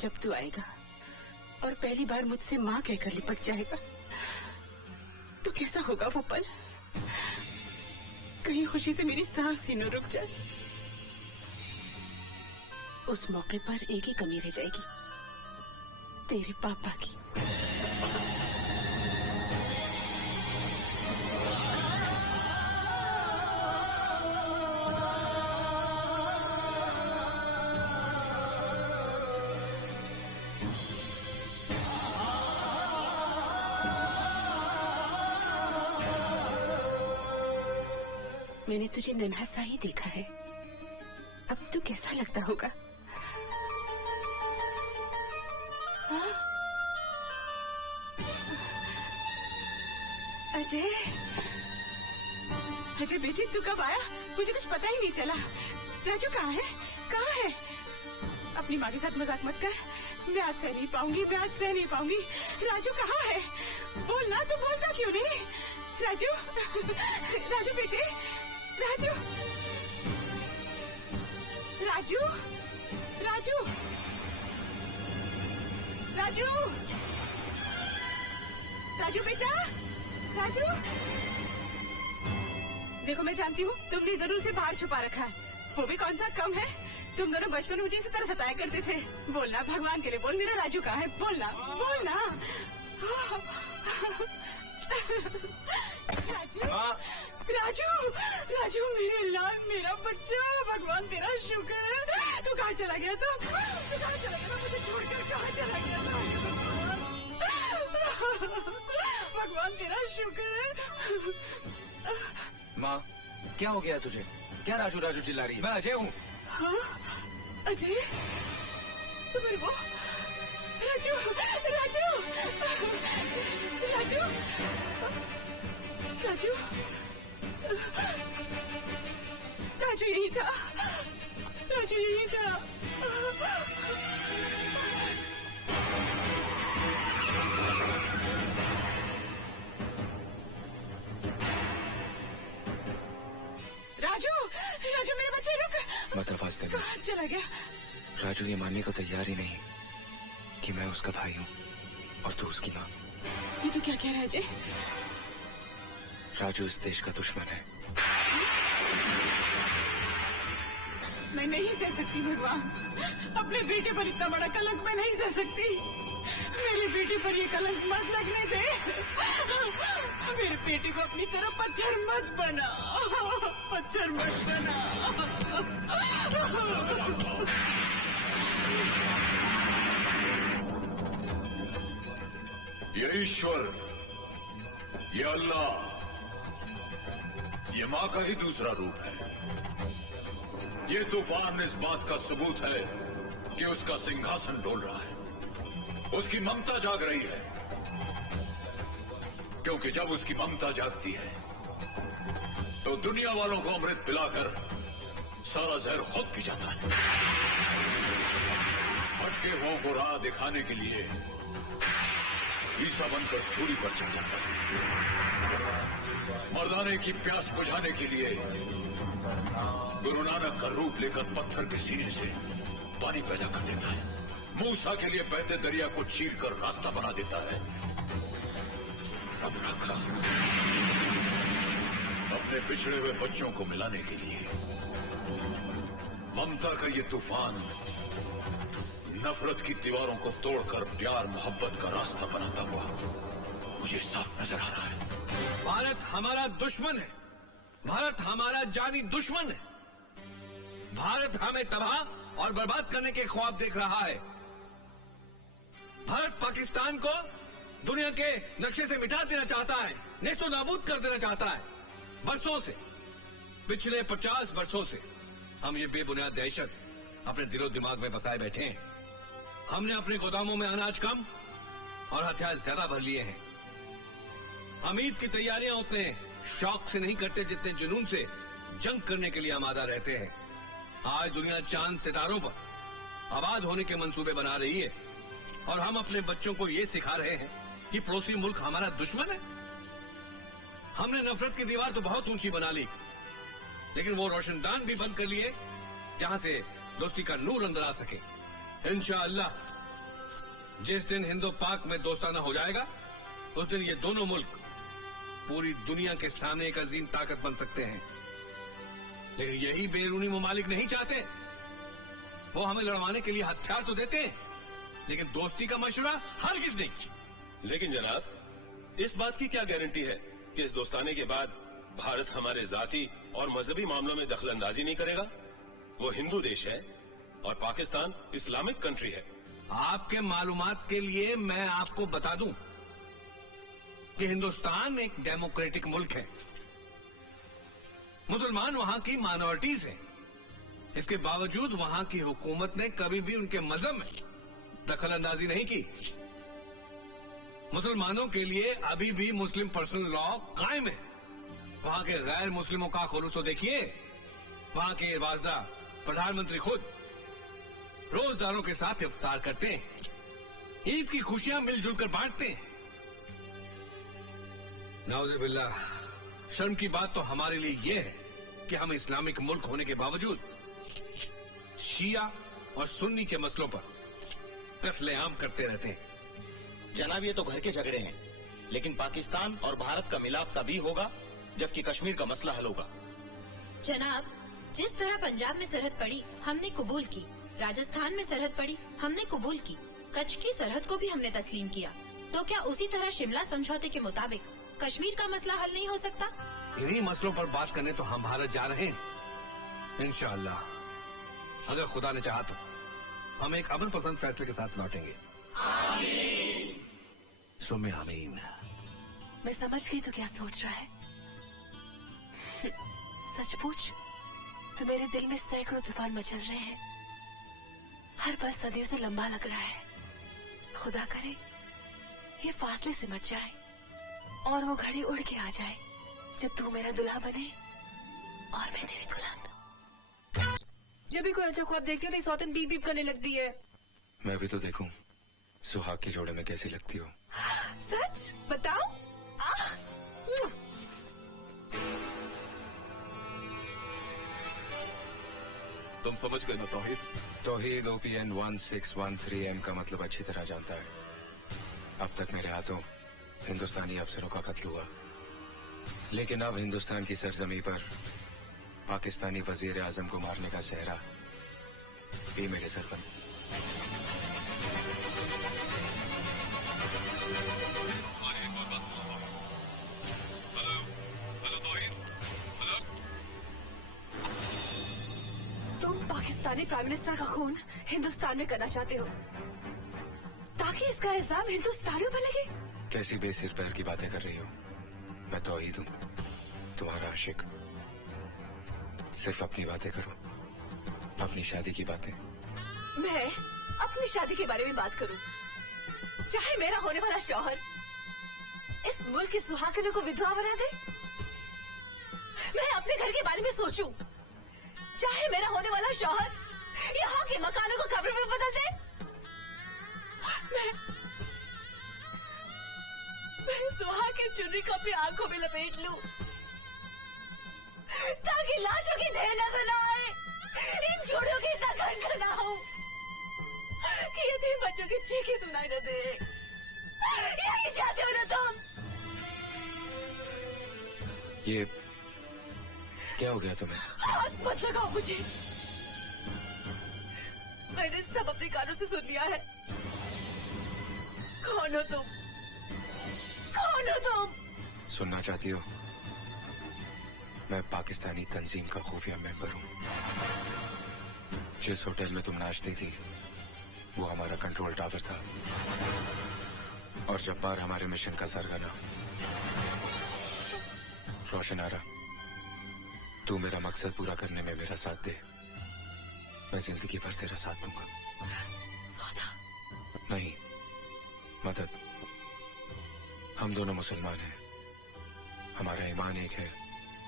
जब तू आएगा और पहली बार मुझसे माँ कहकर लिपट जाएगा तो कैसा होगा वो पल? कहीं खुशी से मेरी सांस ही न रुक जाए। उस मौके पर एक ही कमी रह जाएगी, तेरे पापा की। मैंने तुझे नन्हा सा ही देखा है, अब तू कैसा लगता होगा? अजय, अजय बेटी तू कब आया? मुझे कुछ पता ही नहीं चला। राजू कहाँ है? कहाँ है? अपनी माँ के साथ मजाक मत कर, मैं आज सह नहीं पाऊंगी, मैं आज सह नहीं पाऊंगी। राजू कहाँ है? बोलना, तू बोलता क्यों नहीं? राजू, राजू बेटे, राजू, राजू, राजू, राजू, राजू बेटा, राजू। देखो मैं जानती हूँ तुमने जरूर से बाहर छुपा रखा है, वो भी कौन सा कम है। तुम दोनों बचपन में मुझे इसी तरह सताया करते थे। बोलना, भगवान के लिए बोल, मेरा राजू कहाँ है? बोलना, बोलना। राजू, राजू, राजू मेरे लाल, मेरा बच्चा, भगवान तेरा शुक्र है। तू कहाँ चला गया? तू कहाँ चला गया? मुझे छोड़कर कहाँ चला गया? भगवान तेरा शुक्र है। माँ, क्या हो गया तुझे? क्या राजू राजू चिल्ला रही है? मैं अजय हूँ। हाँ, अजय, तो मेरे वो राजू, राजू, राजू, राजू, राजू यही था, राजू यही था। राजू, राजू मेरे बच्चे रुक। मत आवाज देना। कहाँ चला गया? राजू ये मानने को तैयार ही नहीं कि मैं उसका भाई हूँ और तू उसकी माँ। ये तो क्या कह रहा है अजय? राजू इस देश का दुश्मन है। मैं नहीं सह सकती भगवान, अपने बेटे पर इतना बड़ा कलंक मैं नहीं सह सकती। मेरे बेटे पर ये कलंक मत लगने दे। मेरे बेटे को अपनी तरफ पत्थर मत बना, पत्थर मत बना। ये ईश्वर, ये अल्लाह, ये माँ का ही दूसरा रूप है। ये तूफान इस बात का सबूत है कि उसका सिंहासन डोल रहा है, उसकी ममता जाग रही है। क्योंकि जब उसकी ममता जागती है तो दुनिया वालों को अमृत पिलाकर सारा जहर खुद पी जाता है। भटके हुओं को राह दिखाने के लिए ईसा बनकर सूली पर चढ़ जाता है। मर्दाने की प्यास बुझाने के लिए गुरु नानक का रूप लेकर पत्थर के सीने से पानी पैदा कर देता है। मूसा के लिए बहते दरिया को चीरकर रास्ता बना देता है। रब रखा अपने बिछड़े हुए बच्चों को मिलाने के लिए ममता का ये तूफान नफरत की दीवारों को तोड़कर प्यार मोहब्बत का रास्ता बनाता हुआ मुझे साफ नजर आ रहा है। भारत हमारा दुश्मन है, भारत हमारा जानी दुश्मन है। भारत हमें तबाह और बर्बाद करने के ख्वाब देख रहा है। भारत पाकिस्तान को दुनिया के नक्शे से मिटा देना चाहता है, नेस्तो नाबूद कर देना चाहता है। बरसों से, पिछले 50 वर्षों से हम ये बेबुनियाद दहशत अपने दिलो दिमाग में बसाए बैठे हैं। हमने अपने गोदामों में अनाज कम और हथियार ज्यादा भर लिए हैं। हम ईद की तैयारियां उतने शौक से नहीं करते जितने जुनून से जंग करने के लिए आमादा रहते हैं। आज दुनिया चांद सितारों पर आबाद होने के मंसूबे बना रही है और हम अपने बच्चों को ये सिखा रहे हैं कि पड़ोसी मुल्क हमारा दुश्मन है। हमने नफरत की दीवार तो बहुत ऊंची बना ली, लेकिन वो रोशनदान भी बंद कर लिए जहां से दोस्ती का नूर अंदर आ सके। इंशाअल्लाह जिस दिन हिंदो पाक में दोस्ताना हो जाएगा उस दिन ये दोनों मुल्क पूरी दुनिया के सामने एक अजीम ताकत बन सकते हैं। लेकिन यही बैरूनी ममालिक नहीं चाहते। वो हमें लड़वाने के लिए हथियार तो देते हैं, लेकिन दोस्ती का मशवरा हरगिज नहीं। लेकिन जनाब, इस बात की क्या गारंटी है कि इस दोस्ताने के बाद भारत हमारे जाती और मजहबी मामलों में दखलंदाजी नहीं करेगा? वो हिंदू देश है और पाकिस्तान इस्लामिक कंट्री है। आपके मालूमात के लिए मैं आपको बता दूं कि हिंदुस्तान एक डेमोक्रेटिक मुल्क है। मुसलमान वहां की माइनॉरिटीज हैं। इसके बावजूद वहां की हुकूमत ने कभी भी उनके मजहब में दखल अंदाजी नहीं की। मुसलमानों के लिए अभी भी मुस्लिम पर्सनल लॉ कायम है। वहां के गैर मुस्लिमों का खुलूस तो देखिए। वहां के वाज़ा प्रधानमंत्री खुद रोजदारों के साथ इफ्तार करते हैं। ईद की खुशियां मिलजुल कर बांटते हैं। नाउज़ुबिल्लाह, शर्म की बात तो हमारे लिए यह है कि हम इस्लामिक मुल्क होने के बावजूद शिया और सुन्नी के मसलों पर कत्लेआम करते रहते हैं। जनाब, ये तो घर के झगड़े हैं, लेकिन पाकिस्तान और भारत का मिलाप तभी होगा जबकि कश्मीर का मसला हल होगा। जनाब, जिस तरह पंजाब में सरहद पड़ी हमने कबूल की, राजस्थान में सरहद पड़ी हमने कबूल की, कच्छ की सरहद को भी हमने तस्लीम किया, तो क्या उसी तरह शिमला समझौते के मुताबिक कश्मीर का मसला हल नहीं हो सकता? इन्हीं मसलों पर बात करने तो हम भारत जा रहे हैं। इंशाअल्लाह, अगर खुदा ने चाहा तो हम एक अमन पसंद फैसले के साथ लौटेंगे। आमीन। सुमे आमीन। मैं समझ गई तो क्या सोच रहा है। सच पूछ तो मेरे दिल में सैकड़ों तूफान मचल रहे हैं। हर पल सदियों से लंबा लग रहा है। खुदा करे ये फासले से मच जाए और वो घड़ी उड़ के आ जाए जब तू मेरा दुल्हा बने और मैं तेरी दुल्हन। जब भी कोई अच्छा ख्वाब देखती हो तो सौतन बीप बीप करने लगती है। मैं भी तो देखूं सुहाग के जोड़े में कैसी लगती हो। सच बताओ। तुम समझ गए ना तौहीद? तौहीद OPN 1613M का मतलब अच्छी तरह जानता है। अब तक मेरे हाथों हिंदुस्तानी अफसरों का कत्ल हुआ, लेकिन अब हिंदुस्तान की सरजमी पर पाकिस्तानी वजीर आजम को मारने का सेहरा भी मेरे सर पर। तुम पाकिस्तानी प्राइम मिनिस्टर का खून हिंदुस्तान में करना चाहते हो ताकि इसका इल्जाम हिंदुस्तानियों पर लगे? कैसी बेसिर पैर की बातें कर रही हो? मैं तौहीद हूँ, तुम्हारा आशिक। सिर्फ अपनी बातें करो, अपनी शादी की बातें। मैं अपनी शादी के बारे में बात करूं, चाहे मेरा होने वाला शौहर इस मुल्क की सुहागिनों को विधवा बना दे। मैं अपने घर के बारे में सोचूं, चाहे मेरा होने वाला शौहर यहाँ के मकानों को कब्र में बदल दे। मैं सुहाग की चुनरी को अपनी आंखों में लपेट लूं ताकि लाशों की ढेर नजर न आए, इन जोड़ों की इतना ना हो कि यतीम बच्चों की चीखें सुनाई न दे। यही चाहते हो ना तुम? ये क्या हो गया तुम्हें? हाथ मत लगाओ मुझे। मैंने सब अपने कानों से सुन लिया है। कौन हो तुम? कौन हो तुम? सुनना चाहती हो? मैं पाकिस्तानी तंजीम का खुफिया मेंबर हूँ। जिस होटल में तुम नाचती थी वो हमारा कंट्रोल टावर था, और जब्बार हमारे मिशन का सरगना। रोशनारा, तू मेरा मकसद पूरा करने में मेरा साथ दे, मैं जिंदगी भर तेरा साथ दूंगा। सौदा नहीं, मदद। हम दोनों मुसलमान हैं, हमारा ईमान एक है,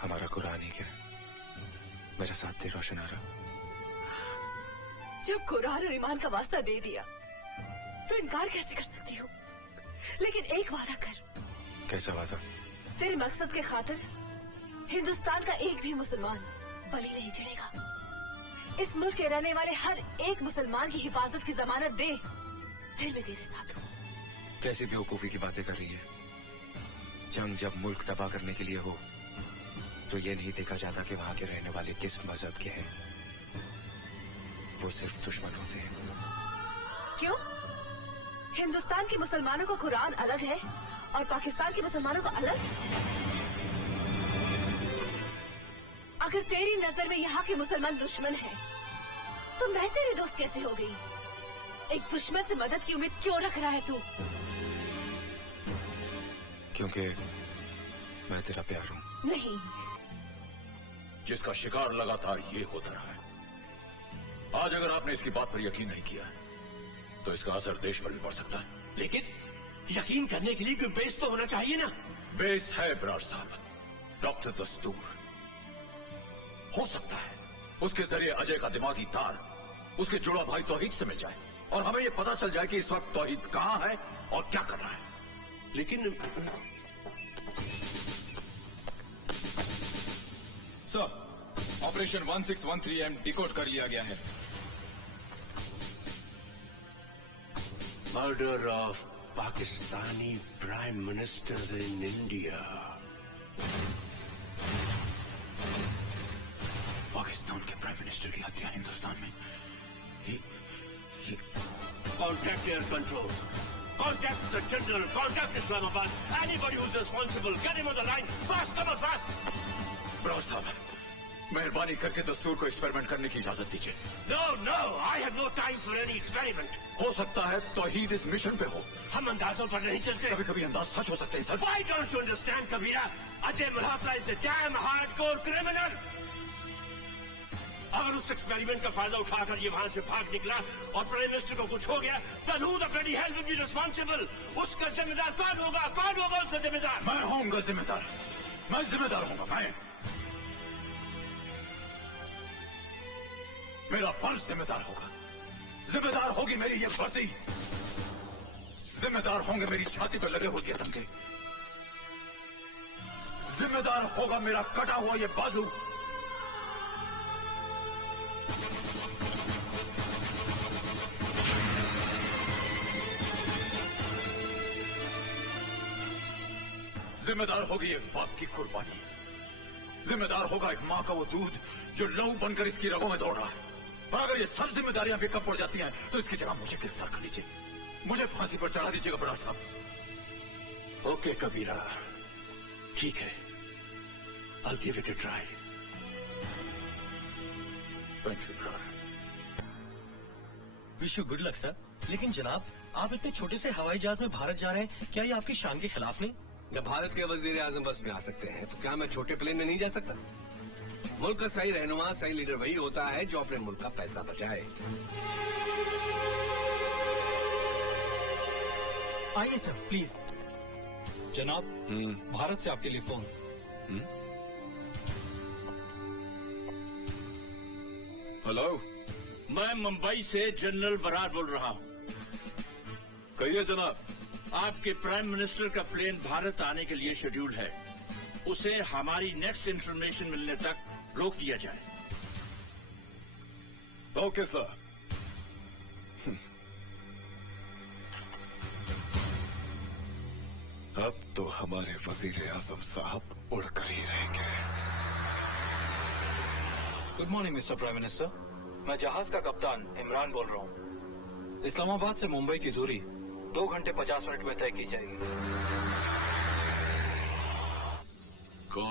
हमारा कुरान एक है। मेरा साथ दे रोशनारा। जब कुरान और ईमान का वास्ता दे दिया तो इनकार कैसे कर सकती हूँ? लेकिन एक वादा कर। कैसा वादा? तेरे मकसद के खातिर हिंदुस्तान का एक भी मुसलमान बलि नहीं चढ़ेगा। इस मुल्क के रहने वाले हर एक मुसलमान की हिफाजत की जमानत दे फिर मैं तेरे साथ हूँ। कैसी बेवकूफी की बातें कर रही है? जंग जब मुल्क तबाह करने के लिए हो तो ये नहीं देखा जाता कि वहां के रहने वाले किस मजहब के हैं। वो सिर्फ दुश्मन होते हैं। क्यों? हिंदुस्तान के मुसलमानों को कुरान अलग है और पाकिस्तान के मुसलमानों को अलग? अगर तेरी नजर में यहाँ के मुसलमान दुश्मन हैं, तो मैं तेरी दोस्त कैसे हो गई? एक दुश्मन से मदद की उम्मीद क्यों रख रहा है तू? क्योंकि मैं तेरा प्यार हूँ। नहीं। जिसका शिकार लगातार ये होता रहा है, आज अगर आपने इसकी बात पर यकीन नहीं किया तो इसका असर देश पर भी पड़ सकता है। लेकिन यकीन करने के लिए कोई बेस तो होना चाहिए ना। बेस है बराड़ साहब, डॉक्टर दस्तूर। हो सकता है उसके जरिए अजय का दिमागी तार उसके जुड़ा भाई तौहीद से मिल जाए और हमें ये पता चल जाए कि इस वक्त तौहीद कहां है और क्या कर रहा है। लेकिन सर, ऑपरेशन 1613M डिकोड कर लिया गया है। Murder of Pakistani prime minister in India. Pakistan के प्राइम मिनिस्टर की हत्या हिंदुस्तान में। Contact air control. Contact the general. Contact Islamabad. Anybody who's responsible, get him on the line. Fast, come on, fast. Brar साहब, मेहरबानी करके दस्तूर को एक्सपेरिमेंट करने की इजाजत दीजिए। No, no, I have no time for any experiment. हो सकता है तौहीद इस मिशन पे हो। हम अंदाजों पर नहीं चलते। कभी कभी अंदाज सच हो सकते हैं sir. Why don't you understand, Kabira? Ajay Malhotra is a damn hardcore criminal. अगर उस एक्सपेरिमेंट का फायदा उठाकर ये वहां से भाग निकला और प्राइम मिनिस्टर को कुछ हो गया, then who the bloody hell will be responsible? उसका जिम्मेदार कौन होगा? कौन होगा उसका जिम्मेदार? मैं होऊंगा जिम्मेदार। मैं जिम्मेदार होऊंगा। मैं मेरा फर्ज जिम्मेदार होगा। जिम्मेदार होगी मेरी ये वर्दी। जिम्मेदार होंगे मेरी छाती पर लगे हुए ये तंगे। जिम्मेदार होगा मेरा कटा हुआ ये बाजू। जिम्मेदार होगी एक बाप की कुर्बानी। जिम्मेदार होगा एक मां का वो दूध जो लहू बनकर इसकी रगों में दौड़ रहा है। और अगर ये सब जिम्मेदारियां भी कम पड़ जाती हैं तो इसकी जगह मुझे गिरफ्तार कर लीजिए, मुझे फांसी पर चढ़ा दीजिएगा बराड़ साहब। ओके कबीरा, ठीक है। I'll give it a try. Thank you Brar. Wish you good luck sir. लेकिन जनाब, आप इतने छोटे से हवाई जहाज में भारत जा रहे हैं, क्या ये आपकी शान के खिलाफ नहीं? जब भारत के वजीर आजम बस में आ सकते हैं तो क्या मैं छोटे प्लेन में नहीं जा सकता? मुल्क का सही रहनुमा, सही लीडर वही होता है जो अपने मुल्क का पैसा बचाए। आइए सर, प्लीज। जनाब, भारत से आपके लिए फोन। हेलो, मैं मुंबई से जनरल बराड़ बोल रहा हूँ। कहिए जनाब। आपके प्राइम मिनिस्टर का प्लेन भारत आने के लिए शेड्यूल्ड है। उसे हमारी नेक्स्ट इंफॉर्मेशन मिलने तक रोक दिया जाए। Okay sir. अब तो हमारे वजीर आजम साहब उड़कर ही रहेंगे। Good morning mister prime minister. मैं जहाज का कप्तान इमरान बोल रहा हूँ। इस्लामाबाद से मुंबई की दूरी 2 घंटे 50 मिनट में तय की जाएगी।